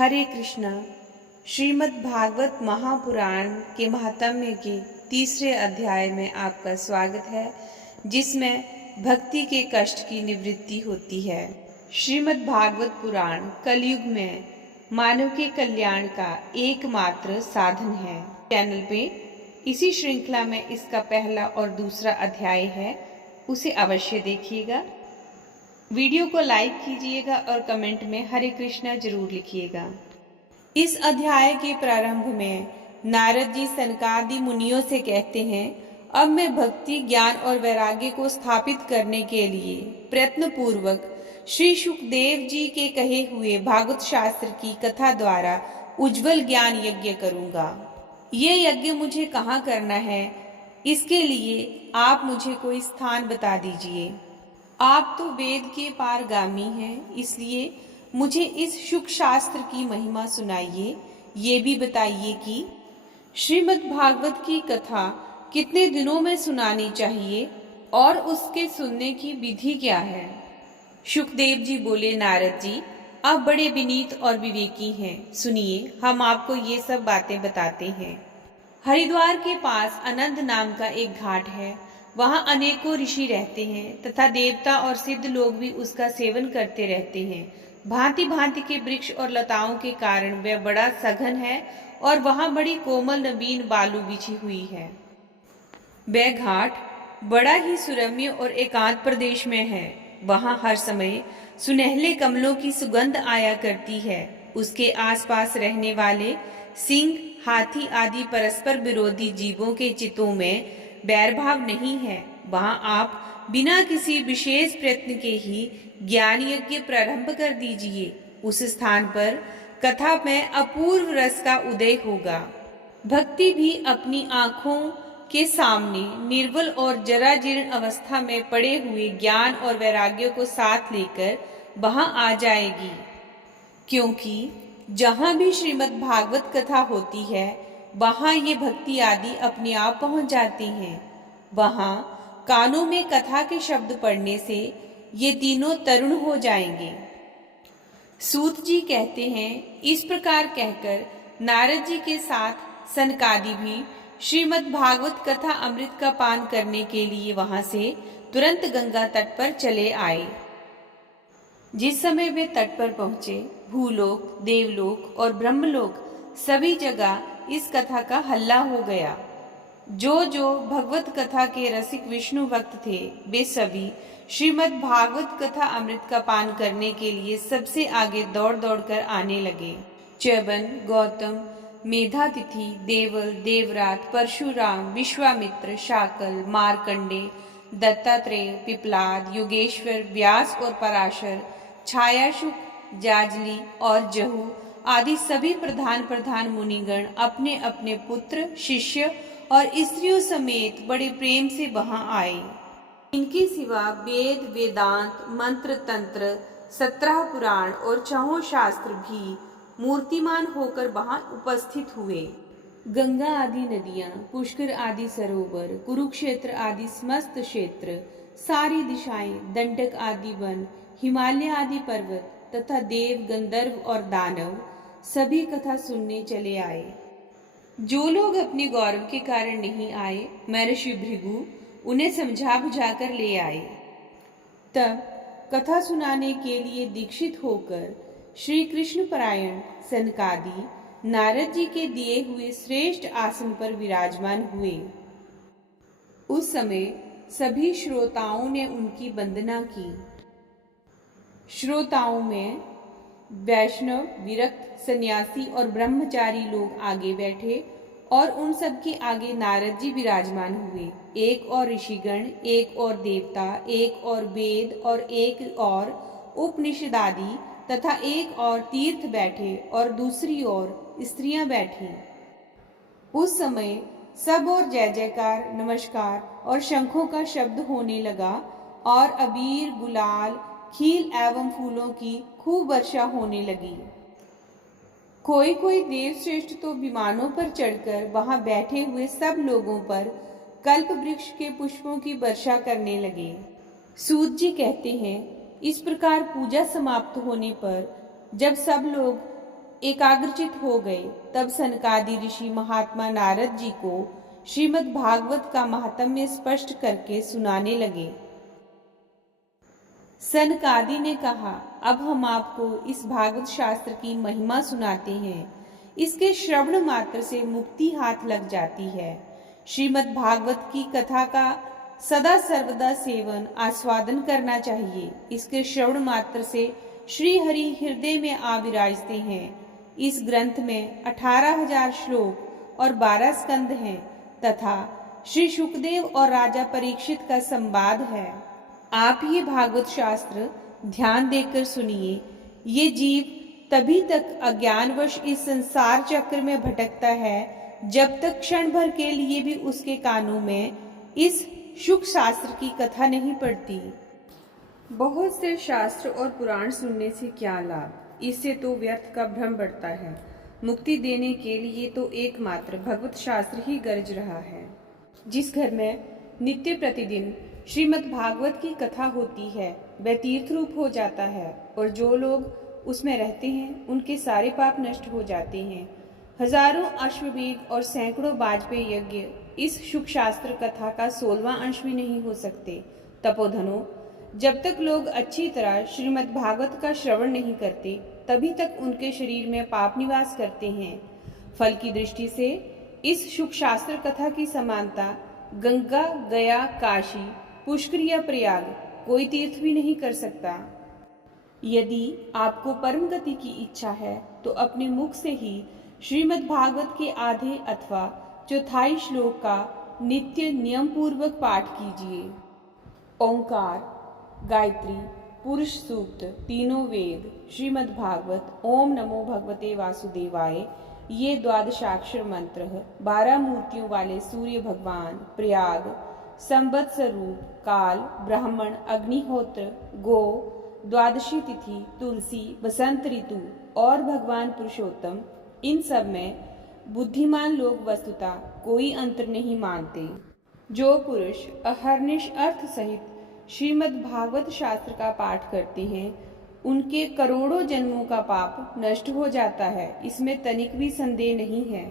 हरे कृष्णा। श्रीमद् भागवत महापुराण के महात्म्य के तीसरे अध्याय में आपका स्वागत है, जिसमें भक्ति के कष्ट की निवृत्ति होती है। श्रीमद् भागवत पुराण कलयुग में मानव के कल्याण का एकमात्र साधन है। चैनल पे इसी श्रृंखला में इसका पहला और दूसरा अध्याय है, उसे अवश्य देखिएगा। वीडियो को लाइक कीजिएगा और कमेंट में हरे कृष्णा जरूर लिखिएगा। इस अध्याय के प्रारंभ में नारद जी सनकादि मुनियों से कहते हैं, अब मैं भक्ति, ज्ञान और वैराग्य को स्थापित करने के लिए प्रयत्न पूर्वक श्री सुखदेव जी के कहे हुए भागवत शास्त्र की कथा द्वारा उज्जवल ज्ञान यज्ञ करूंगा। ये यज्ञ मुझे कहाँ करना है, इसके लिए आप मुझे कोई स्थान बता दीजिए। आप तो वेद के पारगामी हैं, इसलिए मुझे इस शुक शास्त्र की महिमा सुनाइए। ये भी बताइए कि श्रीमद् भागवत की कथा कितने दिनों में सुनानी चाहिए और उसके सुनने की विधि क्या है। सुखदेव जी बोले, नारद जी आप बड़े विनीत और विवेकी हैं, सुनिए हम आपको ये सब बातें बताते हैं। हरिद्वार के पास अनंत नाम का एक घाट है। वहाँ अनेकों ऋषि रहते हैं तथा देवता और सिद्ध लोग भी उसका सेवन करते रहते हैं। भांति भांति के वृक्ष और लताओं के कारण वह बड़ा सघन है और वहाँ बड़ी कोमल नवीन बालू बिछी हुई है। वह घाट बड़ा ही सुरम्य और एकांत प्रदेश में है। वहाँ हर समय सुनहले कमलों की सुगंध आया करती है। उसके आसपास रहने वाले सिंह, हाथी आदि परस्पर विरोधी जीवों के चित्तों में बैरभाव नहीं है। वहां आप बिना किसी विशेष प्रयत्न के ही ज्ञान यज्ञ प्रारंभ कर दीजिए। उस स्थान पर कथा में अपूर्व रस का उदय होगा। भक्ति भी अपनी आंखों के सामने निर्बल और जराजीर्ण अवस्था में पड़े हुए ज्ञान और वैराग्य को साथ लेकर वहां आ जाएगी, क्योंकि जहां भी श्रीमद् भागवत कथा होती है वहां ये भक्ति आदि अपने आप पहुंच जाती हैं। वहां कानों में कथा के शब्द पढ़ने से ये तीनों तरुण हो जाएंगे। सूत जी कहते हैं, इस प्रकार कहकर नारद जी के साथ सनकादि भी श्रीमद् भागवत कथा अमृत का पान करने के लिए वहां से तुरंत गंगा तट पर चले आए। जिस समय वे तट पर पहुंचे, भूलोक, देवलोक और ब्रह्मलोक सभी जगह इस कथा का हल्ला हो गया। जो जो भगवत कथा के रसिक विष्णु भक्त थे, वे सभी श्रीमद् भागवत कथा अमृत का पान करने के लिए सबसे आगे दौड़ दौड़ कर आने लगे। च्यवन, गौतम, मेधातिथि, देवल, देवरात, परशुराम, विश्वामित्र, शाकल, मार्कंडे, दत्तात्रेय, पिपलाद, योगेश्वर, व्यास और पराशर, छायाशुक, जाजली और जहू आदि सभी प्रधान मुनिगण अपने अपने पुत्र, शिष्य और स्त्रियों समेत बड़े प्रेम से वहां आए। इनके सिवा वेद, वेदांत, मंत्र, तंत्र, 17 पुराण और 4 शास्त्र भी मूर्तिमान होकर वहां उपस्थित हुए। गंगा आदि नदियां, पुष्कर आदि सरोवर, कुरुक्षेत्र आदि समस्त क्षेत्र, सारी दिशाएं, दंडक आदि वन, हिमालय आदि पर्वत तथा देव, गंधर्व और दानव सभी कथा सुनने चले आए। जो लोग अपने गौरव के कारण नहीं आए, महर्षि भृगु उन्हें समझा बुझाकर ले आए। तब कथा सुनाने के लिए दीक्षित होकर श्री कृष्ण परायण सनकादि नारद जी के दिए हुए श्रेष्ठ आसन पर विराजमान हुए। उस समय सभी श्रोताओं ने उनकी वंदना की। श्रोताओं में वैष्णव, विरक्त, सन्यासी और ब्रह्मचारी लोग आगे बैठे और उन सब के आगे नारद जी विराजमान हुए। एक और ऋषिगण, एक और देवता, एक और वेद और एक और उपनिषद आदि तथा एक और तीर्थ बैठे और दूसरी ओर स्त्रियां बैठी। उस समय सब और जय जयकार, नमस्कार और शंखों का शब्द होने लगा और अबीर, गुलाल, खील एवं फूलों की खूब वर्षा होने लगी। कोई कोई देव श्रेष्ठ तो विमानों पर चढ़कर वहां बैठे हुए सब लोगों पर कल्प वृक्ष के पुष्पों की वर्षा करने लगे। सूत जी कहते हैं, इस प्रकार पूजा समाप्त होने पर जब सब लोग एकाग्रचित हो गए। तब सनकादि ऋषि महात्मा नारद जी को श्रीमद् भागवत का महात्म्य स्पष्ट करके सुनाने लगे। सनकादि ने कहा, अब हम आपको इस भागवत शास्त्र की महिमा सुनाते हैं। इसके श्रवण मात्र से मुक्ति हाथ लग जाती है। श्रीमद् भागवत की कथा का सदा सर्वदा सेवन आस्वादन करना चाहिए। इसके श्रवण मात्र से श्री हरि हृदय में आ विराजते हैं। इस ग्रंथ में 18,000 श्लोक और 12 स्कंद हैं तथा श्री शुकदेव और राजा परीक्षित का संवाद है। आप ये भागवत शास्त्र ध्यान देकर सुनिए। ये जीव तभी तक अज्ञानवश इस संसार चक्र में भटकता है जब तक क्षण भर के लिए भी उसके कानों में इस शुक शास्त्र की कथा नहीं पड़ती। बहुत से शास्त्र और पुराण सुनने से क्या लाभ, इससे तो व्यर्थ का भ्रम बढ़ता है। मुक्ति देने के लिए तो एकमात्र भगवत शास्त्र ही गरज रहा है। जिस घर में नित्य प्रतिदिन श्रीमद् भागवत की कथा होती है वह तीर्थ रूप हो जाता है और जो लोग उसमें रहते हैं उनके सारे पाप नष्ट हो जाते हैं। हजारों अश्वमेध और सैकड़ों वाजपेयी यज्ञ इस शुक शास्त्र कथा का 16वां अंश भी नहीं हो सकते। तपोधनो, जब तक लोग अच्छी तरह श्रीमद् भागवत का श्रवण नहीं करते तभी तक उनके शरीर में पाप निवास करते हैं। फल की दृष्टि से इस शुक शास्त्र कथा की समानता गंगा, गया, काशी, पुष्कर या प्रयाग कोई तीर्थ भी नहीं कर सकता। यदि आपको परम गति की इच्छा है तो अपने मुख से ही श्रीमद् भागवत के आधे अथवा चौथाई श्लोक का नित्य नियम पूर्वक पाठ कीजिए। ओंकार, गायत्री, पुरुष सूक्त, तीनों वेद, श्रीमद् भागवत, ओम नमो भगवते वासुदेवाय, ये 12 मंत्र, 12 मूर्तियों वाले सूर्य भगवान, प्रयाग, संवत्सर रूप, काल, ब्राह्मण, अग्निहोत्र, गो, 12वीं तिथि, तुलसी, बसंत ऋतु और भगवान पुरुषोत्तम, इन सब में बुद्धिमान लोग वस्तुतः कोई अंतर नहीं मानते। जो पुरुष अहर्निश अर्थ सहित श्रीमद् भागवत शास्त्र का पाठ करते हैं उनके करोड़ों जन्मों का पाप नष्ट हो जाता है, इसमें तनिक भी संदेह नहीं है।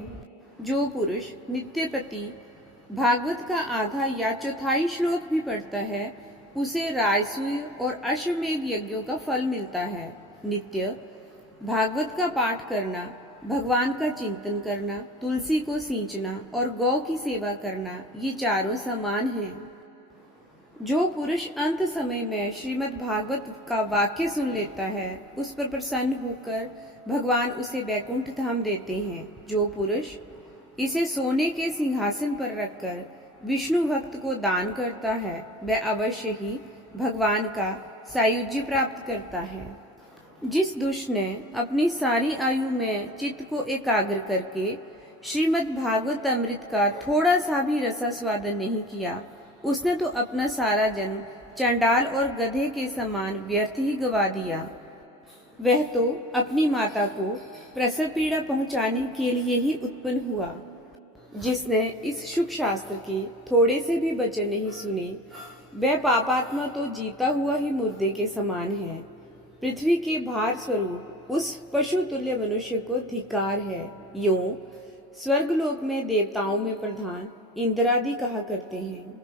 जो पुरुष नित्य प्रति भागवत का आधा या चौथाई श्लोक भी पढ़ता है उसे राजसूय और अश्वमेध यज्ञों का फल मिलता है। नित्य भागवत का पाठ करना, भगवान का चिंतन करना, तुलसी को सींचना और गौ की सेवा करना, ये चारों समान हैं। जो पुरुष अंत समय में श्रीमद् भागवत का वाक्य सुन लेता है उस पर प्रसन्न होकर भगवान उसे वैकुंठ धाम देते हैं। जो पुरुष इसे सोने के सिंहासन पर रखकर विष्णु भक्त को दान करता है वह अवश्य ही भगवान का सायुज्य प्राप्त करता है। जिस दुष्ट ने अपनी सारी आयु में चित्त को एकाग्र करके श्रीमद् भागवत अमृत का थोड़ा सा भी रसास्वादन नहीं किया उसने तो अपना सारा जन्म चंडाल और गधे के समान व्यर्थ ही गवा दिया। वह तो अपनी माता को प्रसव पीड़ा पहुंचाने के लिए ही उत्पन्न हुआ। जिसने इस शुक शास्त्र के थोड़े से भी वचन नहीं सुने वह पापात्मा तो जीता हुआ ही मुर्दे के समान है। पृथ्वी के भार स्वरूप उस पशु तुल्य मनुष्य को धिक्कार है। यूं स्वर्गलोक में देवताओं में प्रधान इंद्रादि कहा करते हैं।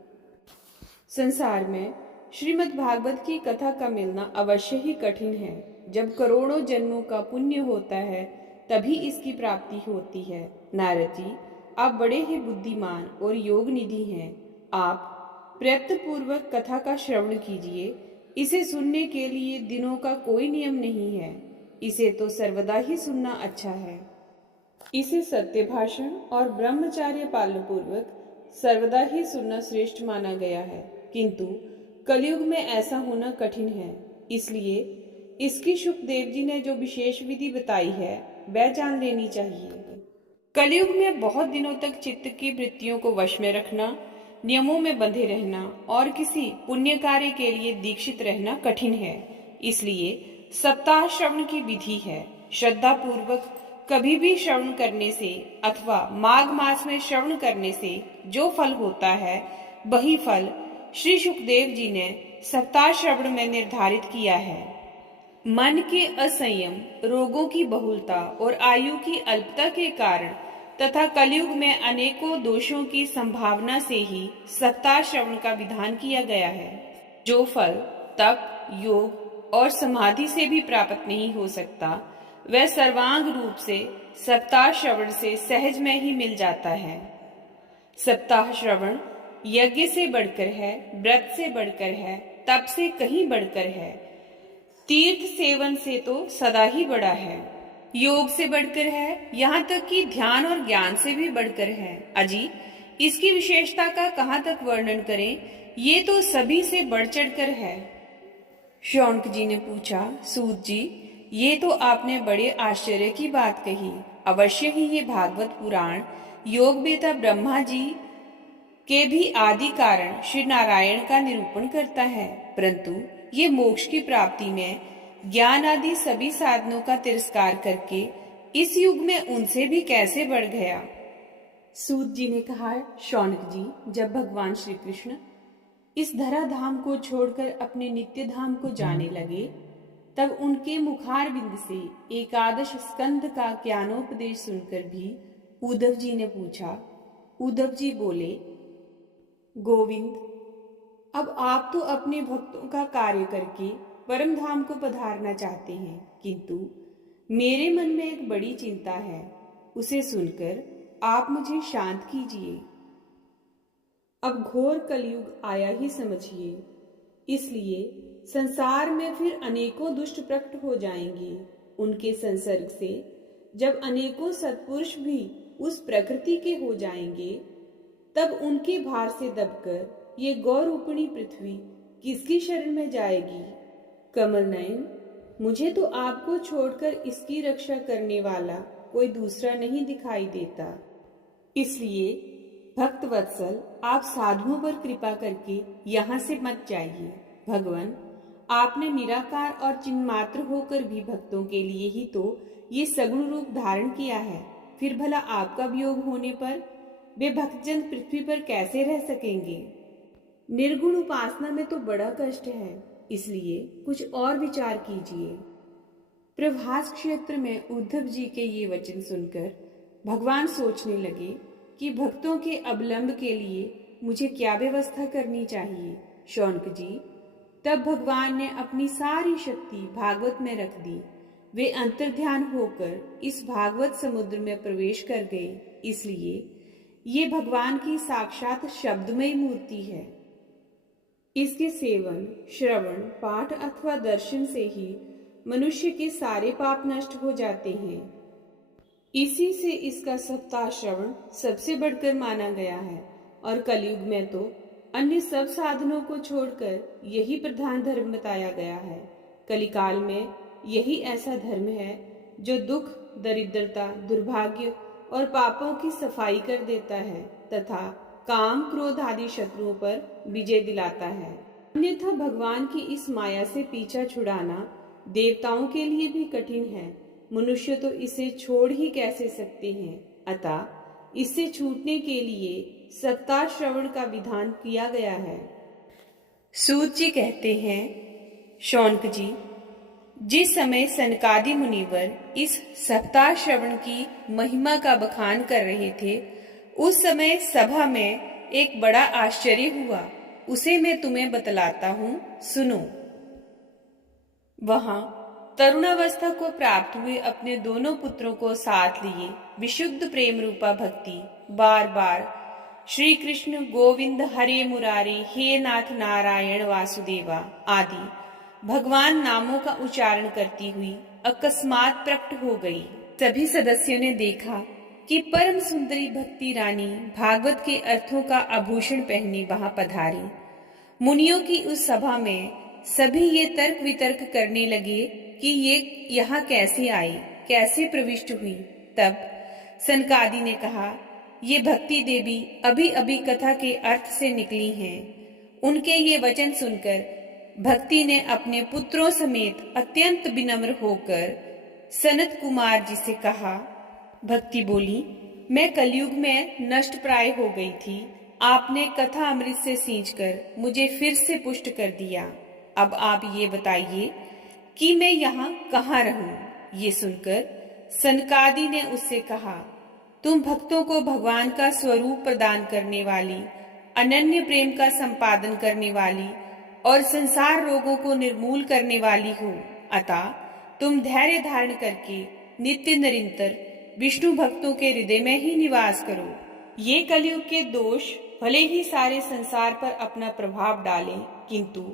संसार में श्रीमद् भागवत की कथा का मिलना अवश्य ही कठिन है। जब करोड़ों जन्मों का पुण्य होता है तभी इसकी प्राप्ति होती है। नारद जी, आप बड़े ही बुद्धिमान और योग निधि हैं। आप प्रयत्न पूर्वक कथा का श्रवण कीजिए। इसे सुनने के लिए दिनों का कोई नियम नहीं है। इसे तो सर्वदा ही सुनना अच्छा है। इसे सत्य भाषण और ब्रह्मचार्य पालन पूर्वक सर्वदा ही सुनना श्रेष्ठ माना गया है, किंतु कलयुग में ऐसा होना कठिन है। इसलिए इसकी शुकदेव जी ने जो विशेष विधि बताई है वह जान लेनी चाहिए। कलयुग में बहुत दिनों तक चित्त की वृत्तियों को वश में रखना, नियमों में बंधे रहना और किसी पुण्य कार्य के लिए दीक्षित रहना कठिन है। इसलिए सप्ताह श्रवण की विधि है। श्रद्धा पूर्वक कभी भी श्रवण करने से अथवा माघ मास में श्रवण करने से जो फल होता है वही फल श्री शुकदेव जी ने सप्ताह श्रवण में निर्धारित किया है। मन के असंयम, रोगों की बहुलता और आयु की अल्पता के कारण तथा कलयुग में अनेकों दोषों की संभावना से ही सप्ताह श्रवण का विधान किया गया है, जो फल तप, योग और समाधि से भी प्राप्त नहीं हो सकता, वह सर्वांग रूप से सप्ताह श्रवण से सहज में ही मिल जाता है। सप्ताह श्रवण यज्ञ से बढ़कर है, व्रत से बढ़कर है, तप से कहीं बढ़कर है, तीर्थ सेवन से तो सदा ही बड़ा है, योग से बढ़कर है, यहाँ तक कि ध्यान और ज्ञान से भी बढ़कर है। अजी, इसकी विशेषता का कहाँ तक वर्णन करें, ये तो सभी से बढ़ चढ़कर है। शौनक जी ने पूछा, सूत जी, ये तो आपने बड़े आश्चर्य की बात कही। अवश्य ही ये भागवत पुराण योग बेता ब्रह्मा जी के भी आदि कारण श्री नारायण का निरूपण करता है, परंतु ये मोक्ष की प्राप्ति में ज्ञान आदि सभी साधनों का तिरस्कार करके इस युग में उनसे भी कैसे बढ़ गया। सूत जी ने कहा, शौनक जी, जब भगवान श्री कृष्ण इस धराधाम को छोड़कर अपने नित्य धाम को जाने लगे, तब उनके मुखार बिंद से एकादश स्कंद का ज्ञानोपदेश सुनकर भी उद्धव जी ने पूछा। उद्धव जी बोले, गोविंद, अब आप तो अपने भक्तों का कार्य करके परम धाम को पधारना चाहते हैं, किंतु मेरे मन में एक बड़ी चिंता है, उसे सुनकर आप मुझे शांत कीजिए। अब घोर कलयुग आया ही समझिए, इसलिए संसार में फिर अनेकों दुष्ट प्रकट हो जाएंगे। उनके संसर्ग से जब अनेकों सत्पुरुष भी उस प्रकृति के हो जाएंगे, तब उनके भार से दबकर ये गौरूपिणी पृथ्वी किसकी शरण में जाएगी। कमल नयन, मुझे तो आपको छोड़कर इसकी रक्षा करने वाला कोई दूसरा नहीं दिखाई देता, इसलिए भक्त वत्सल, आप साधुओं पर कृपा करके यहाँ से मत जाइए। भगवान, आपने निराकार और चिन्ह मात्र होकर भी भक्तों के लिए ही तो ये सगुण रूप धारण किया है, फिर भला आपका वियोग होने पर वे भक्तजन पृथ्वी पर कैसे रह सकेंगे। निर्गुण उपासना में तो बड़ा कष्ट है, इसलिए कुछ और विचार कीजिए। प्रभास क्षेत्र में उद्धव जी के ये वचन सुनकर भगवान सोचने लगे कि भक्तों के अवलंब के लिए मुझे क्या व्यवस्था करनी चाहिए। शौनक जी, तब भगवान ने अपनी सारी शक्ति भागवत में रख दी। वे अंतर्ध्यान होकर इस भागवत समुद्र में प्रवेश कर गए, इसलिए ये भगवान की साक्षात शब्दमयी मूर्ति है। इसके सेवन, श्रवण, पाठ अथवा दर्शन से ही मनुष्य के सारे पाप नष्ट हो जाते हैं। इसी से इसका सप्ताह श्रवण सबसे बढ़कर माना गया है, और कलयुग में तो अन्य सब साधनों को छोड़कर यही प्रधान धर्म बताया गया है। कलिकाल में यही ऐसा धर्म है जो दुख, दरिद्रता, दुर्भाग्य और पापों की सफाई कर देता है तथा काम, क्रोध आदि शत्रुओं पर विजय दिलाता है। अन्यथा भगवान की इस माया से पीछा छुड़ाना देवताओं के लिए भी कठिन है। मनुष्य तो इसे छोड़ ही कैसे सकते हैं। अतः इससे छूटने के लिए सप्ताह श्रवण का विधान किया गया है। सूत जी कहते हैं, शौनक जी, जिस समय सनकादि मुनिवर इस सप्ताह श्रवण की महिमा का बखान कर रहे थे, उस समय सभा में एक बड़ा आश्चर्य हुआ। उसे मैं तुम्हें बतलाता हूँ, सुनो। वहां तरुणावस्था को प्राप्त हुए अपने दोनों पुत्रों को साथ लिए विशुद्ध प्रेम रूपा भक्ति बार बार श्री कृष्ण गोविंद हरे मुरारी, हे नाथ नारायण वासुदेवा आदि भगवान नामों का उच्चारण करती हुई अकस्मात प्रकट हो गई। सभी सदस्यों ने देखा कि परम सुंदरी भक्ति रानी भागवत के अर्थों का आभूषण पहने वहां पधारी। मुनियों की उस सभा में सभी ये तर्क वितर्क करने लगे कि ये यहाँ कैसे आई, कैसे प्रविष्ट हुई। तब सनकादि ने कहा, ये भक्ति देवी अभी अभी कथा के अर्थ से निकली हैं। उनके ये वचन सुनकर भक्ति ने अपने पुत्रों समेत अत्यंत विनम्र होकर सनत कुमार जी से कहा। भक्ति बोली, मैं कलयुग में नष्ट प्राय हो गई थी। आपने कथा अमृत से सींचकर मुझे फिर से पुष्ट कर दिया। अब आप ये बताइए कि मैं यहाँ कहाँ रहूं। ये सुनकर सनकादि ने उससे कहा, तुम भक्तों को भगवान का स्वरूप प्रदान करने वाली, अनन्य प्रेम का संपादन करने वाली और संसार रोगों को निर्मूल करने वाली हो। अतः तुम धैर्य धारण करके नित्य निरंतर विष्णु भक्तों के हृदय में ही निवास करो। ये कलयुग के दोष भले ही सारे संसार पर अपना प्रभाव डालें, किंतु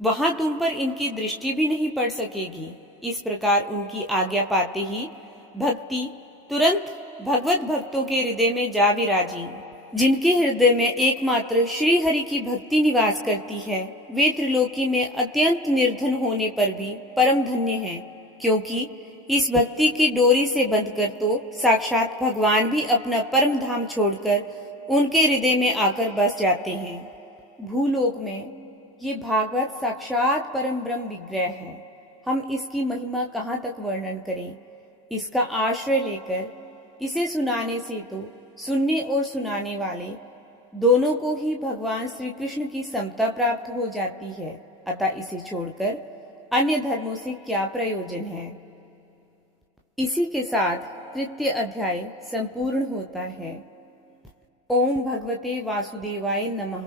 वहां तुम पर इनकी दृष्टि भी नहीं पड़ सकेगी। इस प्रकार उनकी आज्ञा पाते ही भक्ति तुरंत भगवत भक्तों के हृदय में जा विराजी। जिनके हृदय में एकमात्र श्री हरि की भक्ति निवास करती है, वे त्रिलोकी में अत्यंत निर्धन होने पर भी परम धन्य हैं, क्योंकि इस भक्ति की डोरी से बंधकर तो साक्षात भगवान भी अपना परम धाम छोड़कर उनके हृदय में आकर बस जाते हैं। भूलोक में ये भागवत साक्षात परम ब्रह्म विग्रह है। हम इसकी महिमा कहाँ तक वर्णन करें। इसका आश्रय लेकर इसे सुनाने से तो सुनने और सुनाने वाले दोनों को ही भगवान श्री कृष्ण की समता प्राप्त हो जाती है। अतः इसे छोड़कर अन्य धर्मों से क्या प्रयोजन है। इसी के साथ तृतीय अध्याय संपूर्ण होता है। ओम भगवते वासुदेवाय नमः।